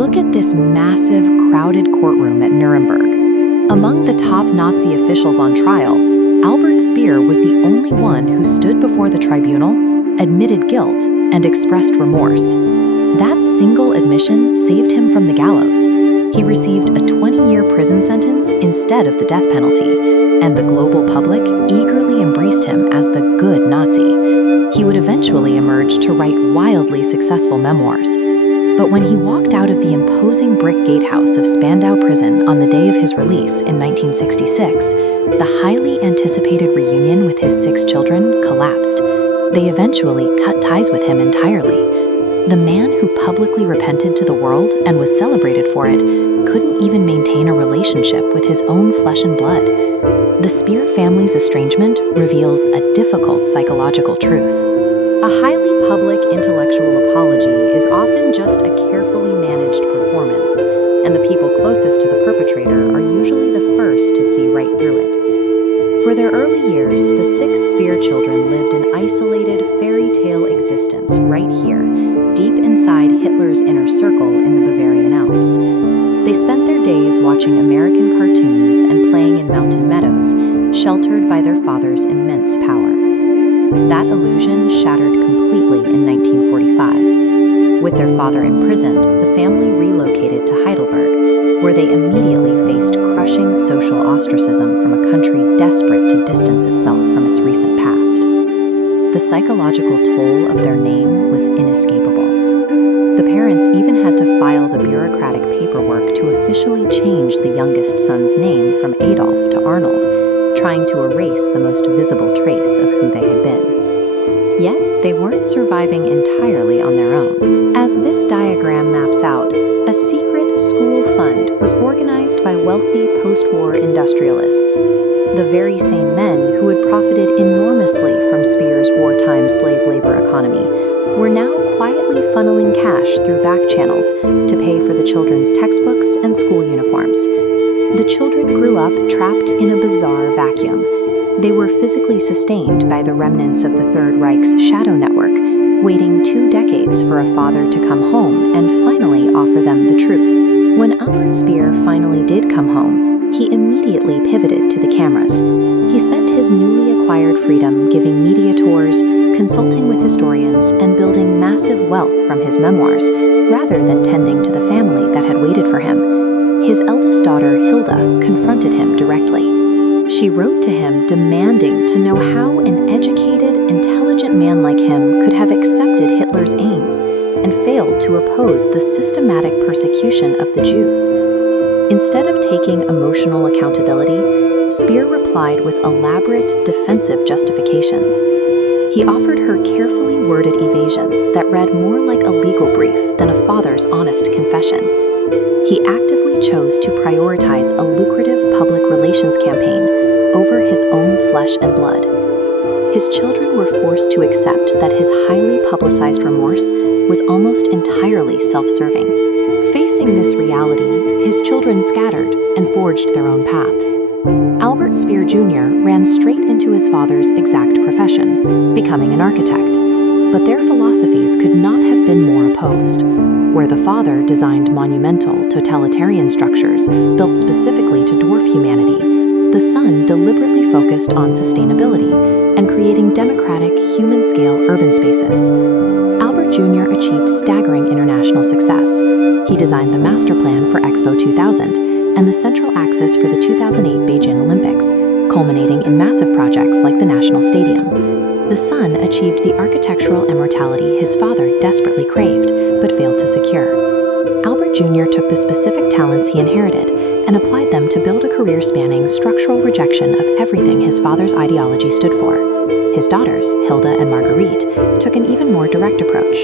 Look at this massive, crowded courtroom at Nuremberg. Among the top Nazi officials on trial, Albert Speer was the only one who stood before the tribunal, admitted guilt, and expressed remorse. That single admission saved him from the gallows. He received a 20-year prison sentence instead of the death penalty, and the global public eagerly embraced him as the good Nazi. He would eventually emerge to write wildly successful memoirs. But when he walked out of the imposing brick gatehouse of Spandau prison on the day of his release in 1966, the highly anticipated reunion with his 6 children collapsed. They eventually cut ties with him entirely. The man who publicly repented to the world and was celebrated for it couldn't even maintain a relationship with his own flesh and blood. The Speer family's estrangement reveals a difficult psychological truth. A highly public intellectual apology is often just a carefully managed performance, and the people closest to the perpetrator are usually the first to see right through it. For their early years, the 6 Speer children lived an isolated fairy tale existence right here, deep inside Hitler's inner circle in the Bavarian Alps. They spent their days watching American cartoons and playing in mountain meadows, sheltered by their father's immense power. That illusion shattered completely in 1945. With their father imprisoned, the family relocated to Heidelberg, where they immediately faced crushing social ostracism from a country desperate to distance itself from its recent past. The psychological toll of their name was inescapable. The parents even had to file the bureaucratic paperwork to officially change the youngest son's name from Adolf to Arnold, trying to erase the most visible trace of who they had been. Yet, they weren't surviving entirely on their own. As this diagram maps out, a secret school fund was organized by wealthy post-war industrialists, the very same men who had profited enormously from Speer's wartime slave labor economy were now quietly funneling cash through back channels to pay for the children's textbooks and school uniforms. The children grew up trapped in a bizarre vacuum. They were physically sustained by the remnants of the Third Reich's shadow network, waiting 2 decades for a father to come home and finally offer them the truth. When Albert Speer finally did come home, he immediately pivoted to the cameras. He spent his newly acquired freedom giving media tours, consulting with historians, and building massive wealth from his memoirs, rather than tending to the family that had waited for him. His eldest daughter, Hilda, confronted him directly. She wrote to him demanding to know how an educated, intelligent man like him could have accepted Hitler's aims and failed to oppose the systematic persecution of the Jews. Instead of taking emotional accountability, Speer replied with elaborate, defensive justifications. He offered her carefully worded evasions that read more like a legal brief than a father's honest confession. He actively chose to prioritize a lucrative public relations campaign over his own flesh and blood. His children were forced to accept that his highly publicized remorse was almost entirely self-serving. Facing this reality, his children scattered and forged their own paths. Albert Speer Jr. ran straight into his father's exact profession, becoming an architect. But their philosophies could not have been more opposed. Where the father designed monumental, totalitarian structures built specifically to dwarf humanity, the son deliberately focused on sustainability and creating democratic, human-scale urban spaces. Albert Jr. achieved staggering international success. He designed the master plan for Expo 2000 and the central axis for the 2008 Beijing Olympics, culminating in massive projects like the National Stadium. The son achieved the architectural immortality his father desperately craved, but failed to secure. Albert Jr. took the specific talents he inherited and applied them to build a career spanning structural rejection of everything his father's ideology stood for. His daughters, Hilda and Marguerite, took an even more direct approach.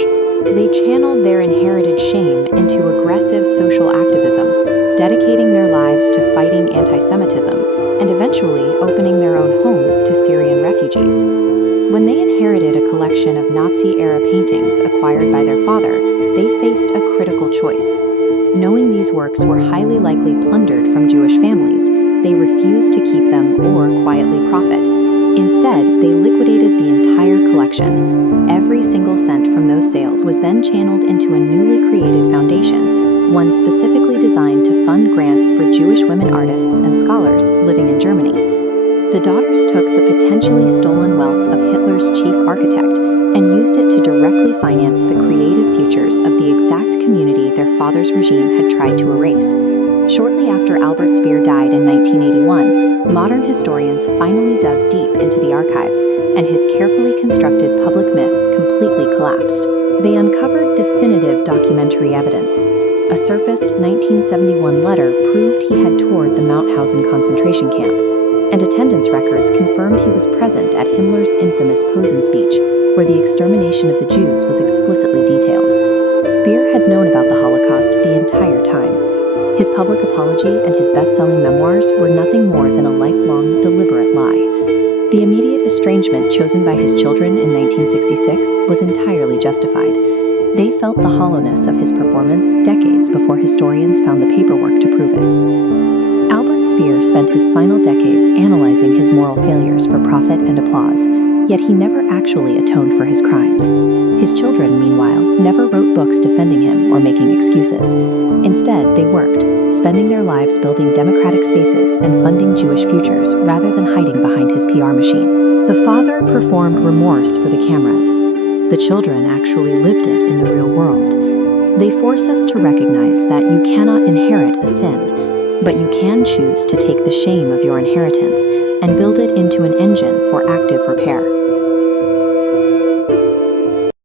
They channeled their inherited shame into aggressive social activism, dedicating their lives to fighting anti-Semitism and eventually opening their own homes to Syrian refugees. When they inherited a collection of Nazi-era paintings acquired by their father, they faced a critical choice. Knowing these works were highly likely plundered from Jewish families, they refused to keep them or quietly profit. Instead, they liquidated the entire collection. Every single cent from those sales was then channeled into a newly created foundation, one specifically designed to fund grants for Jewish women artists and scholars living in Germany. The daughters took the potentially stolen wealth of Hitler's chief architect and used it to directly finance the creative futures of the exact community their father's regime had tried to erase. Shortly after Albert Speer died in 1981, modern historians finally dug deep into the archives, and his carefully constructed public myth completely collapsed. They uncovered definitive documentary evidence. A surfaced 1971 letter proved he had toured the Mauthausen concentration camp, and attendance records confirmed he was present at Himmler's infamous Posen speech, where the extermination of the Jews was explicitly detailed. Speer had known about the Holocaust the entire time. His public apology and his best-selling memoirs were nothing more than a lifelong, deliberate lie. The immediate estrangement chosen by his children in 1966 was entirely justified. They felt the hollowness of his performance decades before historians found the paperwork to prove it. Albert Speer spent his final decades analyzing his moral failures for profit and applause, yet he never actually atoned for his crimes. His children, meanwhile, never wrote books defending him or making excuses. Instead, they worked, spending their lives building democratic spaces and funding Jewish futures rather than hiding behind his PR machine. The father performed remorse for the cameras. The children actually lived it in the real world. They force us to recognize that you cannot inherit a sin, but you can choose to take the shame of your inheritance and build it into an engine for active repair.